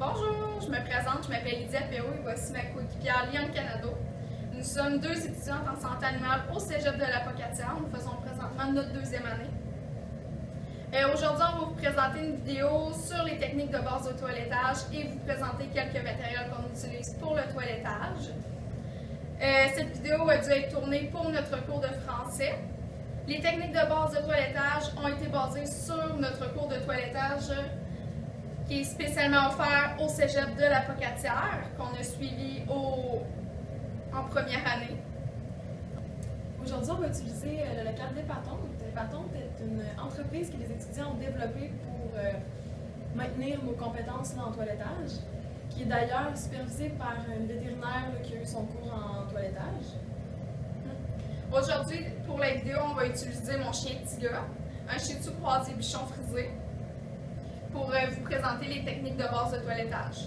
Bonjour, je me présente, je m'appelle Lydia Perrault et voici ma coéquipière Liane Canado. Nous sommes deux étudiantes en santé animale au Cégep de la Pocatière. Nous faisons présentement notre deuxième année. Aujourd'hui, on va vous présenter une vidéo sur les techniques de base de toilettage et vous présenter quelques matériels qu'on utilise pour le toilettage. Cette vidéo a dû être tournée pour notre cours de français. Les techniques de base de toilettage ont été basées sur notre cours de toilettage qui est spécialement offert au Cégep de la Pocatière, qu'on a suivi en première année. Aujourd'hui, on va utiliser le local d'Hépatonte. Hépatonte est une entreprise que les étudiants ont développée pour maintenir nos compétences en toilettage, qui est d'ailleurs supervisée par une vétérinaire qui a eu son cours en toilettage. Aujourd'hui, pour la vidéo, on va utiliser mon chien Tiga, un Shih Tzu croisé bichon frisé, pour vous présenter les techniques de base de toilettage.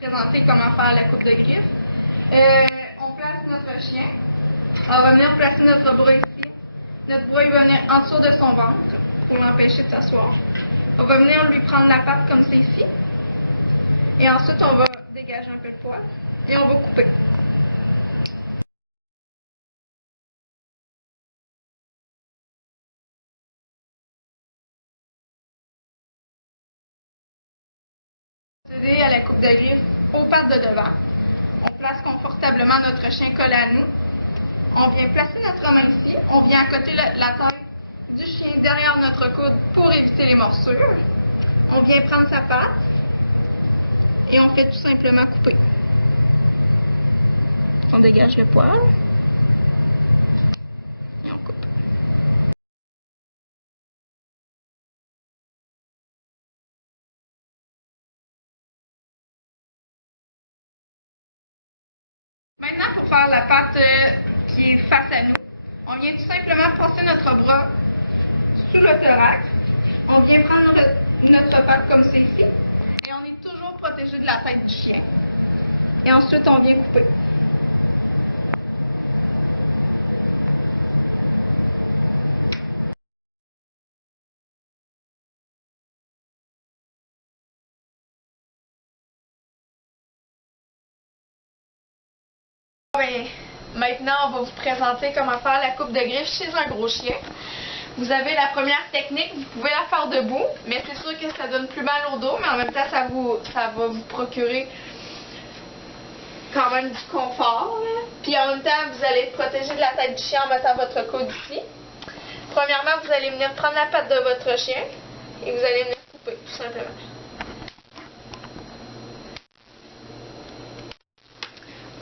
Présenter comment faire la coupe de griffes. On place notre chien. On va venir placer notre bras ici. Notre bras il va venir en dessous de son ventre pour l'empêcher de s'asseoir. On va venir lui prendre la patte comme c'est ici. Et ensuite, on va dégager un peu le poil et on va couper. Procéder à la coupe de griffes aux pattes de devant. On place confortablement notre chien collé à nous. On vient placer notre main ici. On vient accoter la tête du chien derrière notre coude pour éviter les morsures. On vient prendre sa patte et on fait tout simplement couper. On dégage le poil et on coupe. Maintenant, pour faire la patte qui est face à nous, on vient tout simplement passer notre bras sous le thorax. On vient prendre notre patte comme c'est ici. Et on est toujours protégé de la tête du chien. Et ensuite, on vient couper. Maintenant, on va vous présenter comment faire la coupe de griffes chez un gros chien. Vous avez la première technique, vous pouvez la faire debout, mais c'est sûr que ça donne plus mal au dos, mais en même temps, ça va vous procurer quand même du confort. Puis en même temps, vous allez être protégé de la tête du chien en mettant votre coude ici. Premièrement, vous allez venir prendre la patte de votre chien et vous allez venir couper, tout simplement.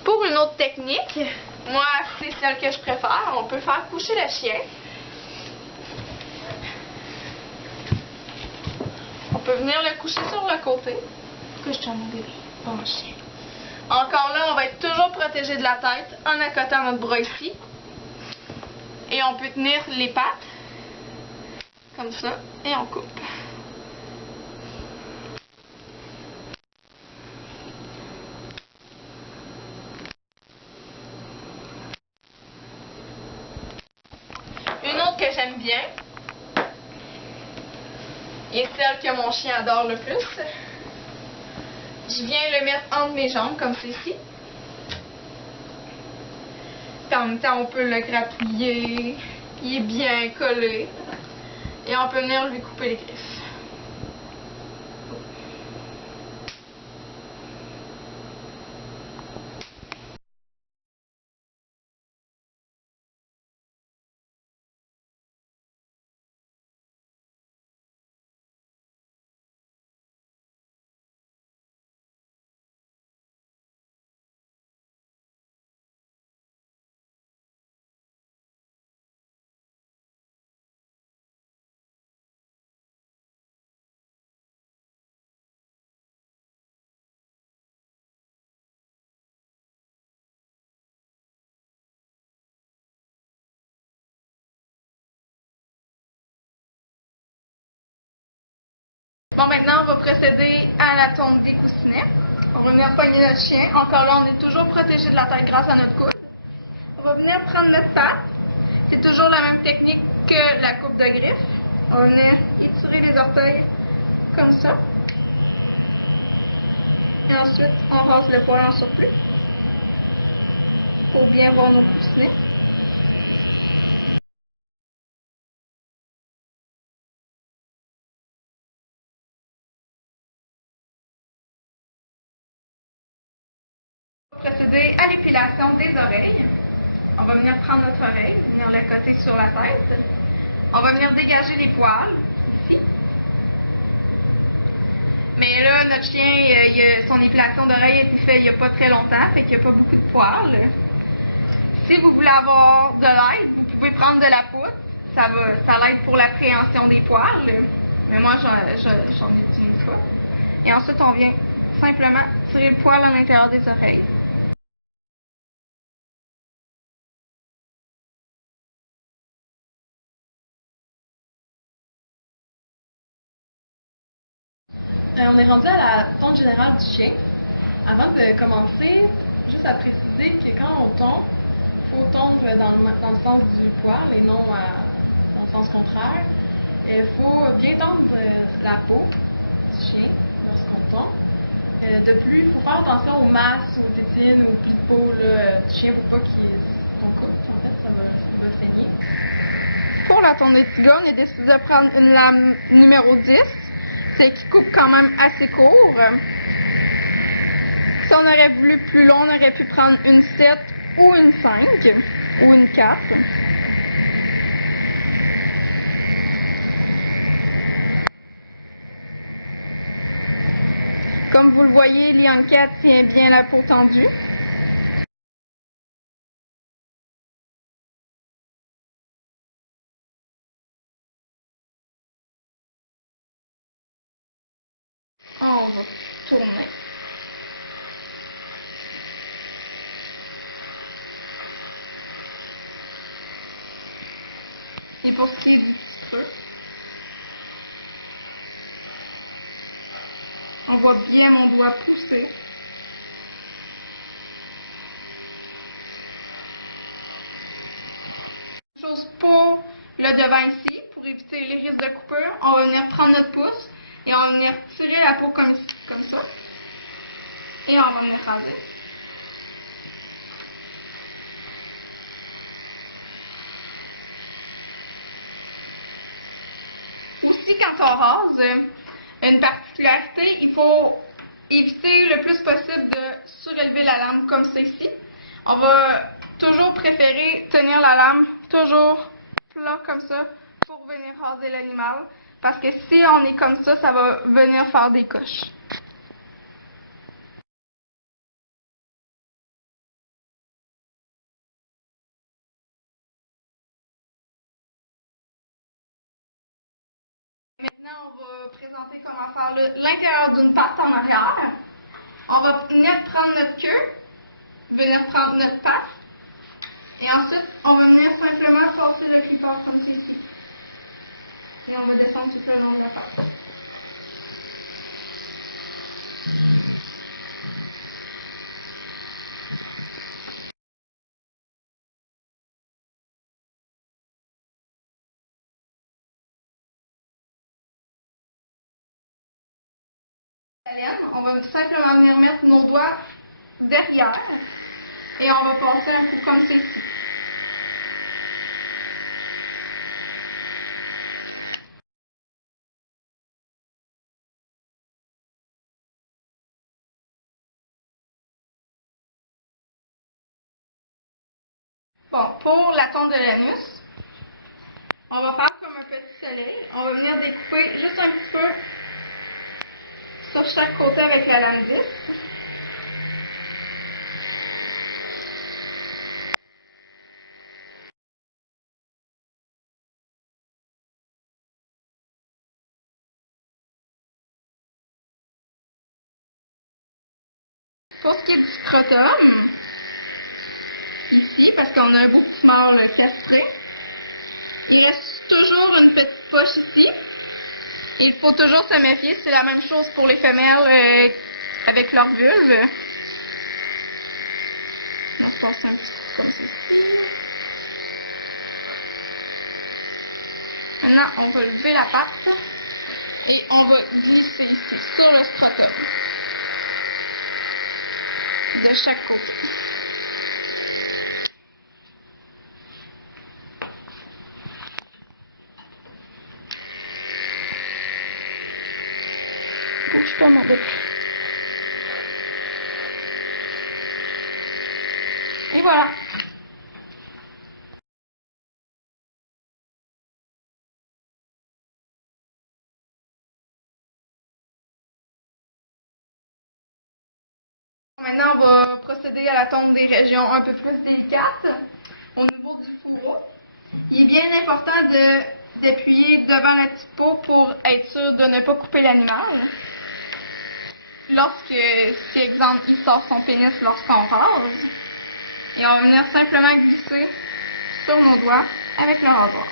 Pour une autre technique, moi, c'est celle que je préfère. On peut faire coucher le chien. On peut venir le coucher sur le côté. Couche-toi, mon bébé. Bon chien. Encore là, on va être toujours protégé de la tête en accotant notre bras ici. Et on peut tenir les pattes, comme ça, et on coupe. Une autre que j'aime bien, et celle que mon chien adore le plus, je viens le mettre entre mes jambes, comme ceci. Puis en même temps, on peut le gratouiller, il est bien collé, et on peut venir lui couper les griffes. Bon, maintenant, on va procéder à la tonte des coussinets. On va venir pogner notre chien. Encore là, on est toujours protégé de la tête grâce à notre coude. On va venir prendre notre patte. C'est toujours la même technique que la coupe de griffe. On va venir étirer les orteils comme ça. Et ensuite, on rase le poil en surplus pour bien voir nos coussinets. On va procéder à l'épilation des oreilles. On va venir prendre notre oreille, venir le coter sur la tête. On va venir dégager les poils, ici. Mais là, notre chien, son épilation d'oreille a été faite il n'y a pas très longtemps, fait qu'il n'y a pas beaucoup de poils. Si vous voulez avoir de l'aide, vous pouvez prendre de la poudre. Ça l'aide pour l'appréhension des poils. Mais moi, j'en utilise pas. Et ensuite, on vient simplement tirer le poil à l'intérieur des oreilles. On est rendu à la tonte générale du chien. Avant de commencer, juste à préciser que quand on tombe, il faut tondre dans le sens du poil et non dans le sens contraire. Il faut bien tendre la peau du chien lorsqu'on tombe. De plus, il faut faire attention aux masses, aux tétines, aux plis de peau du chien pour pas qu'on coupe. En fait, ça va saigner. Pour la tonte des petits gars, on a décidé de prendre une lame numéro 10. C'est qui coupe quand même assez court. Si on aurait voulu plus long, on aurait pu prendre une 7 ou une 5 ou une 4. Comme vous le voyez, Lianka tient bien la peau tendue. On va tourner. Et pour ce qui est du petit feu, on voit bien mon doigt pousser. Même chose pour le devant ici, pour éviter les risques de coupure, on va venir prendre notre pouce et on va venir tirer la peau comme ça. Et on va venir raser. Aussi, quand on rase, une particularité, il faut éviter le plus possible de surélever la lame comme ceci. On va toujours préférer tenir la lame toujours plat comme ça pour venir raser l'animal. Parce que si on est comme ça va venir faire des coches. Maintenant, on va présenter comment faire l'intérieur d'une patte en arrière. On va venir prendre notre queue, venir prendre notre patte, et ensuite, on va venir simplement passer le clipper comme ceci. Et on va descendre tout le long de la patte. On va simplement venir mettre nos doigts derrière et on va passer un coup comme ceci. Bon, pour la tonte de l'anus, on va faire comme un petit soleil. On va venir découper juste un petit peu sur chaque côté avec la lame 10. Pour ce qui est du scrotum, ici, parce qu'on a un beau petit mâle castré, il reste toujours une petite poche ici. Il faut toujours se méfier, c'est la même chose pour les femelles avec leur vulve. On va se passer un petit peu comme ceci. Maintenant, on va lever la patte et on va glisser ici, sur le scrotum, de chaque côté. Bouge pas, mon bébé. Et voilà. Maintenant, on va procéder à la tonte des régions un peu plus délicates. Au niveau du fourreau, il est bien important d'appuyer devant la petite peau pour être sûr de ne pas couper l'animal. Lorsque, si exemple, il sort son pénis lorsqu'on rase, et on va venir simplement glisser sur nos doigts avec le rasoir.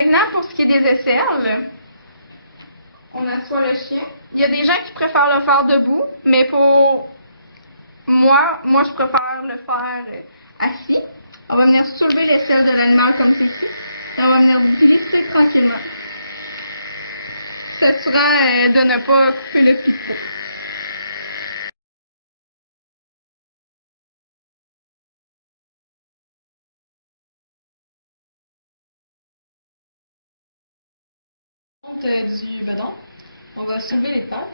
Maintenant, pour ce qui est des aisselles, on assoit le chien. Il y a des gens qui préfèrent le faire debout, mais pour moi je préfère le faire assis. On va venir soulever l'aisselle de l'animal comme ceci. Et on va venir glisser tranquillement, s'assurant de ne pas couper le fil de peau. Du bedon, on va soulever les pattes.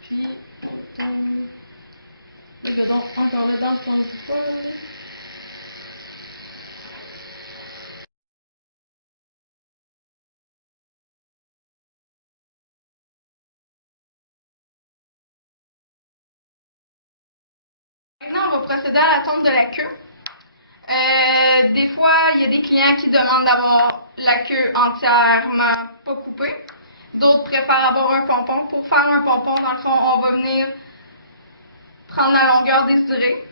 Puis on tombe le bedon encore là dans le sens du poil. Maintenant, on va procéder à la tonte de la queue. Des fois, il y a des clients qui demandent d'avoir la queue entièrement pas coupée. D'autres préfèrent avoir un pompon. Pour faire un pompon, dans le fond, on va venir prendre la longueur désirée.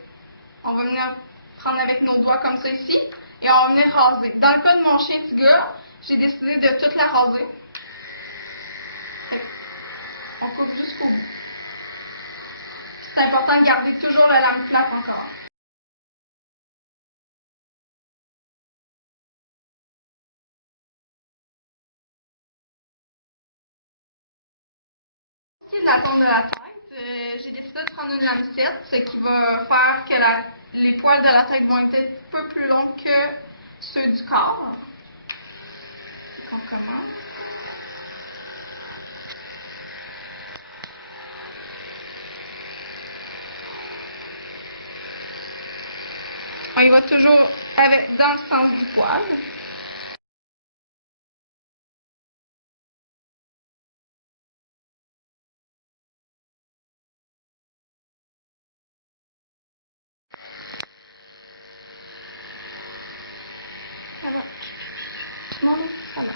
On va venir prendre avec nos doigts comme ça ici. Et on va venir raser. Dans le cas de mon chien Tiga, j'ai décidé de toute la raser. On coupe jusqu'au bout. C'est important de garder toujours la lame plate encore. Pour ce qui est de la tonte de la tête, j'ai décidé de prendre une lamecette, ce qui va faire que les poils de la tête vont être un peu plus longs que ceux du corps. On commence. On y va toujours dans le sens du poil. Ça va. Tout le monde, ça va.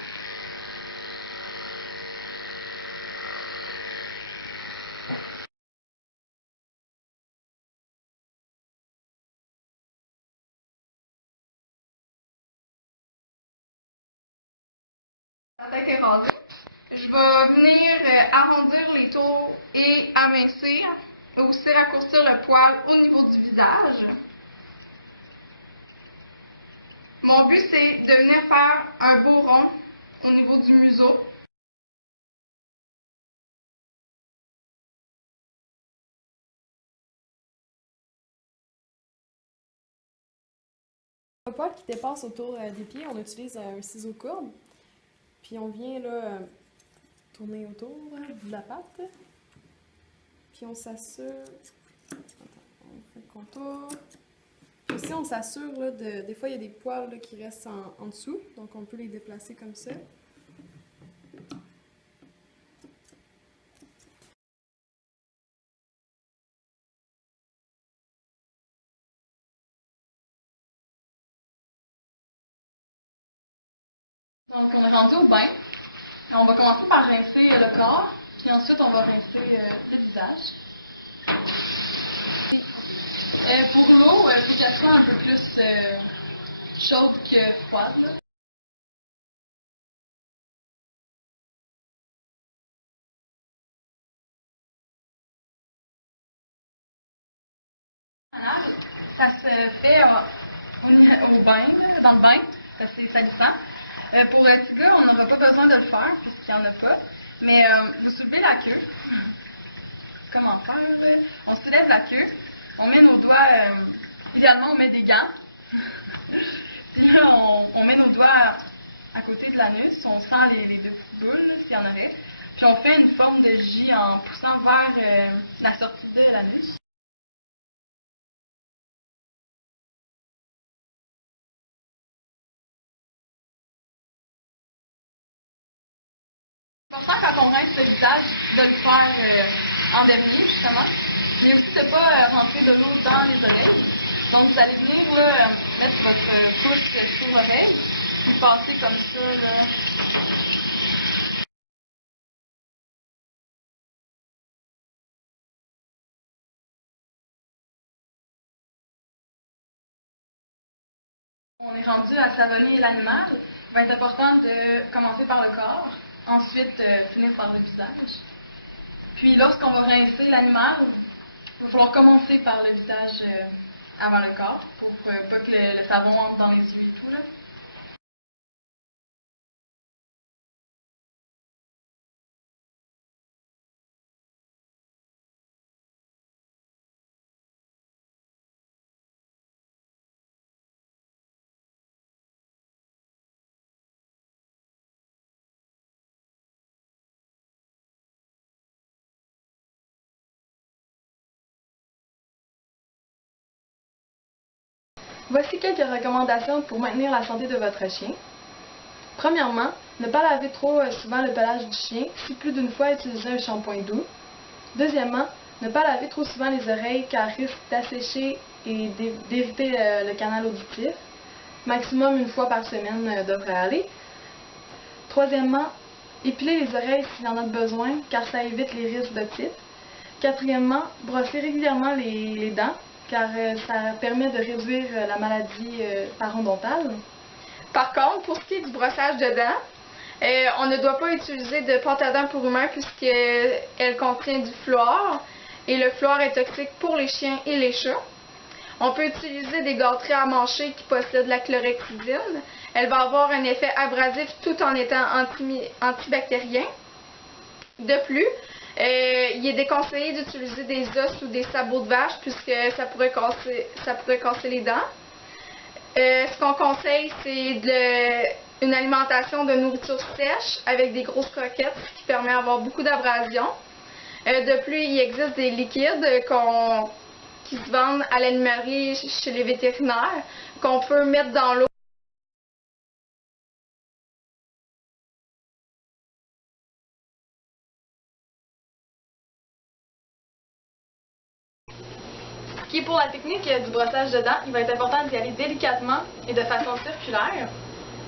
La tête est rasée. Je vais venir arrondir les tours et amincir, aussi raccourcir le poil au niveau du visage. Mon but, c'est de venir faire un beau rond au niveau du museau. Un poil qui dépasse autour des pieds, on utilise un ciseau courbe. Puis on vient là tourner autour de la patte. Puis on s'assure. On fait le contour. Puis aussi on s'assure là, des fois il y a des poils là, qui restent en dessous. Donc on peut les déplacer comme ça. Donc on est rendu au bain. On va commencer par rincer le corps, puis ensuite on va rincer le visage. Pour l'eau, il faut qu'elle soit un peu plus chaude que froide. Là. Ça se fait au bain, là, dans le bain, parce que c'est salissant. Pour le petit gars, on n'aura pas besoin de le faire, puisqu'il n'y en a pas. Mais vous soulevez la queue. Comment faire? Là? On soulève la queue, on met nos doigts, idéalement on met des gants. Puis là, on met nos doigts à côté de l'anus, on sent les deux petites boules, s'il y en aurait. Puis on fait une forme de J en poussant vers la sortie de l'anus. C'est important quand on rince le visage de le faire en dernier, justement, mais aussi de ne pas rentrer de l'eau dans les oreilles. Donc vous allez venir là, mettre votre pouce sur l'oreille, puis passer comme ça. Là. On est rendu à savonner l'animal. Il va être important de commencer par le corps, ensuite finir par le visage. Puis lorsqu'on va rincer l'animal, il va falloir commencer par le visage avant le corps pour pas que le savon entre dans les yeux et tout. Là. Voici quelques recommandations pour maintenir la santé de votre chien. Premièrement, ne pas laver trop souvent le pelage du chien, si plus d'une fois utiliser un shampoing doux. Deuxièmement, ne pas laver trop souvent les oreilles car risque d'assécher et d'éviter le canal auditif. Maximum une fois par semaine devrait aller. Troisièmement, épiler les oreilles s'il en a besoin car ça évite les risques d'otite. Quatrièmement, brosser régulièrement les dents car ça permet de réduire la maladie parodontale. Par contre, pour ce qui est du brossage de dents, on ne doit pas utiliser de pâte à dents pour humains puisqu'elle contient du fluor et le fluor est toxique pour les chiens et les chats. On peut utiliser des gâteries à mâcher qui possèdent la chlorhexidine. Elle va avoir un effet abrasif tout en étant antibactérien. De plus, il est déconseillé d'utiliser des os ou des sabots de vache puisque ça pourrait casser les dents. Ce qu'on conseille, c'est une alimentation de nourriture sèche avec des grosses croquettes qui permet d'avoir beaucoup d'abrasion. De plus, il existe des liquides qui se vendent à l'animalerie chez les vétérinaires qu'on peut mettre dans l'eau. Ce qui est pour la technique du brossage de dents, il va être important d'y aller délicatement et de façon circulaire.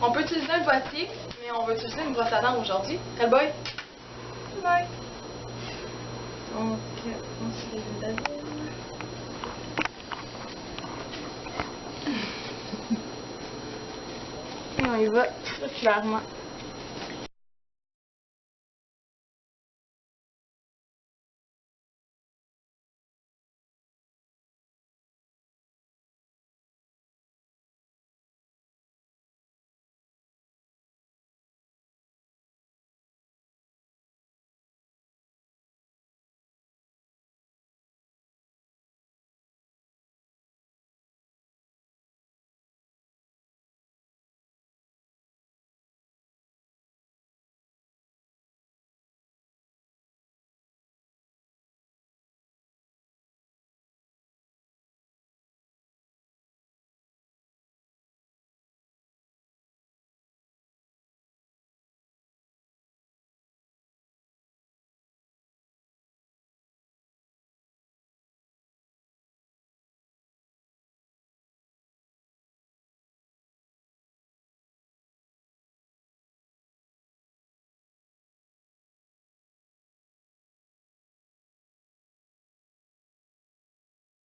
On peut utiliser un boîtier, mais on va utiliser une brosse à dents aujourd'hui. Hellboy? Bye! Donc, on se lève la ville. Et on y va circulairement.